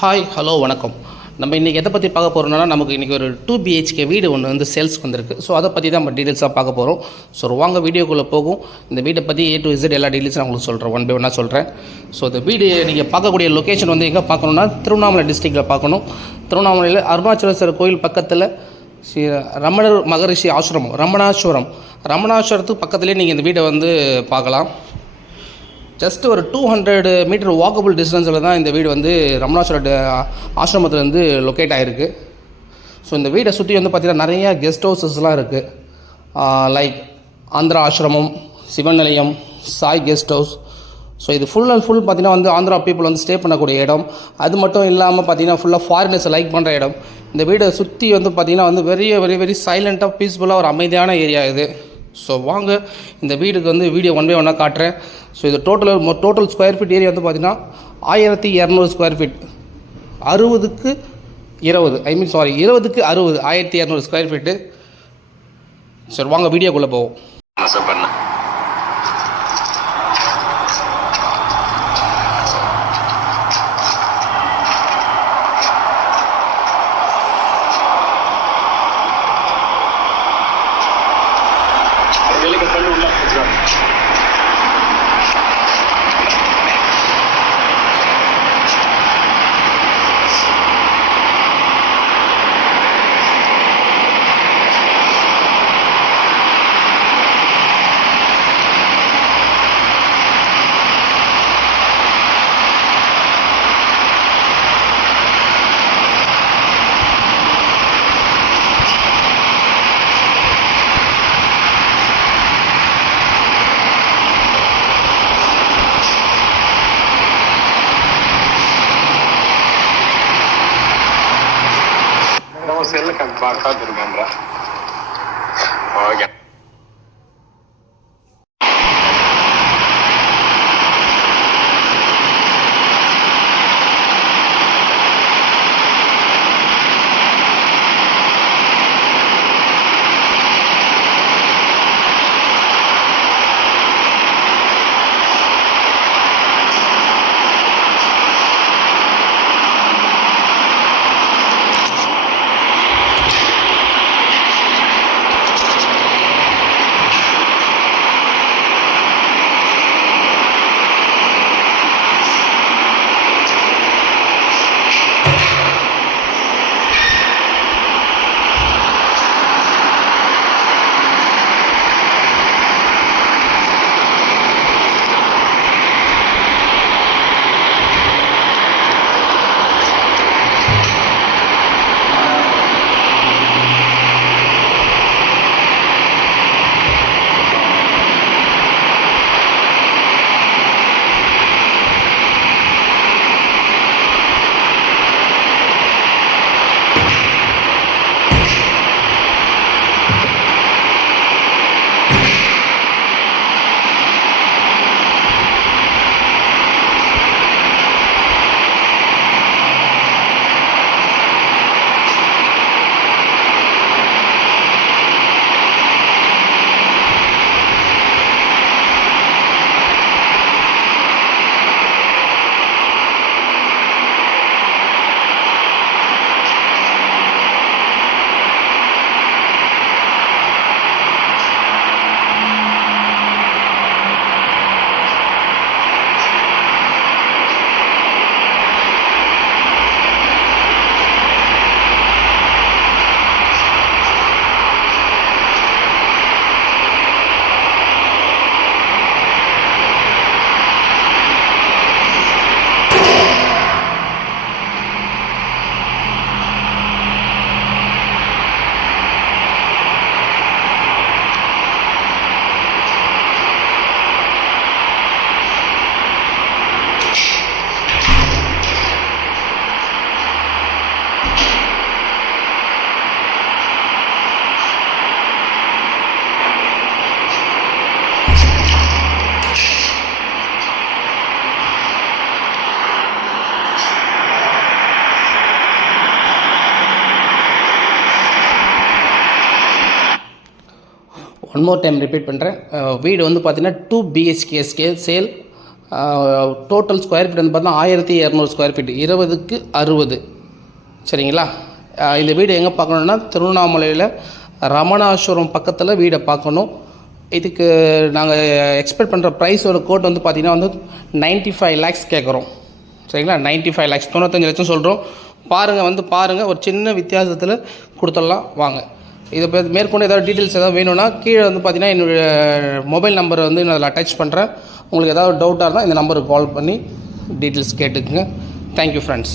Hi hello வணக்கம். நம்ம இன்றைக்கி எதை பற்றி பார்க்க போகிறோம்னா, நமக்கு இன்றைக்கி ஒரு 2 BHK வீடு ஒன்று வந்து சேல்ஸ்க்கு வந்திருக்கு. ஸோ அதை பற்றி தான் நம்ம டீட்டெயில்ஸாக பார்க்க போகிறோம். ஸோ வாங்க வீடியோக்குள்ளே போகும். இந்த வீட்டை பற்றி A to Z எல்லா டீட்டெயில்ஸும் நான் உங்களுக்கு சொல்கிறேன், ஒன் பை ஒன்னாக சொல்கிறேன். ஸோ இந்த வீடு நீங்கள் பார்க்கக்கூடிய லொக்கேஷன் வந்து எங்கே பார்க்கணுன்னா, திருவண்ணாமலை டிஸ்ட்ரிக்டில் பார்க்கணும். திருவண்ணாமலையில் அருணாச்சலேஸ்வரர் கோயில் பக்கத்தில் ஸ்ரீ ரமணர் மகரிஷி ஆசிரமம், ரமணாஸ்வரத்துக்கு பக்கத்துலேயே நீங்கள் இந்த வீடை வந்து பார்க்கலாம். ஜஸ்ட் ஒரு 200 மீட்டர் வாக்கபிள் டிஸ்டன்ஸில் தான் இந்த வீடு வந்து ரமணாஸ்வரர் ஆசிரமத்தில் வந்து லொக்கேட் ஆகிருக்கு. ஸோ இந்த வீடை சுற்றி வந்து பார்த்திங்கன்னா நிறையா கெஸ்ட் ஹவுசஸ்லாம் இருக்குது. லைக் ஆந்திரா ஆசிரமம், சிவன் நிலையம், சாய் கெஸ்ட் ஹவுஸ். ஸோ இது ஃபுல் அண்ட் ஃபுல் பார்த்திங்கன்னா வந்து ஆந்திரா பீப்புள் வந்து ஸ்டே பண்ணக்கூடிய இடம். அது மட்டும் இல்லாமல் பார்த்திங்கன்னா ஃபுல்லாக ஃபாரினர்ஸை லைக் பண்ணுற இடம். இந்த வீடை சுற்றி வந்து பார்த்திங்கன்னா வந்து வெரி வெரி வெரி சைலண்ட்டாக பீஸ்ஃபுல்லாக ஒரு அமைதியான ஏரியா இது. ஸோ வாங்க இந்த வீடுக்கு வந்து வீடியோ ஒன் பை ஒன்னாக காட்டுறேன். ஸோ இது டோட்டல் ஸ்கொயர் ஃபீட் ஏரியா வந்து பார்த்திங்கன்னா 1200 ஸ்கொயர் ஃபீட். 60க்கு 20 20க்கு 60 1200 ஸ்கொயர் ஃபீட்டு. சரி வாங்க வீடியோக்குள்ளே போவோம். செல்ல பார்க்காதுருக்கேன்டா. Okay. One more time repeat பண்ணுறேன். வீடு வந்து பார்த்திங்கன்னா 2 BHK sale. Total square feet வந்து பார்த்தா 1200 ஸ்கொயர் ஃபீட், 20க்கு 60. சரிங்களா? இந்த வீடு எங்கே பார்க்கணுன்னா திருவண்ணாமலையில் ரமணாஸ்வரம் பக்கத்தில் வீடை பார்க்கணும். இதுக்கு நாங்கள் எக்ஸ்பெக்ட் பண்ணுற ப்ரைஸோட கோட் வந்து பார்த்திங்கன்னா வந்து 95 lakhs கேட்குறோம். சரிங்களா? 95 lakhs, 95 லட்சம் சொல்கிறோம். பாருங்கள், வந்து பாருங்கள், ஒரு சின்ன வித்தியாசத்தில் கொடுத்துடலாம். வாங்க. இதை மேற்கொண்டு ஏதாவது டீட்டெயில்ஸ் ஏதாவது வேணும்னா கீழே வந்து பார்த்திங்கன்னா என்னுடைய மொபைல் நம்பரை வந்து நான் அதில் அட்டாச் பண்ணுறேன். உங்களுக்கு ஏதாவது டவுட்டாக இருந்தால் இந்த நம்பருக்கு கால் பண்ணி டீட்டெயில்ஸ் கேட்டுக்குங்க. Thank you friends.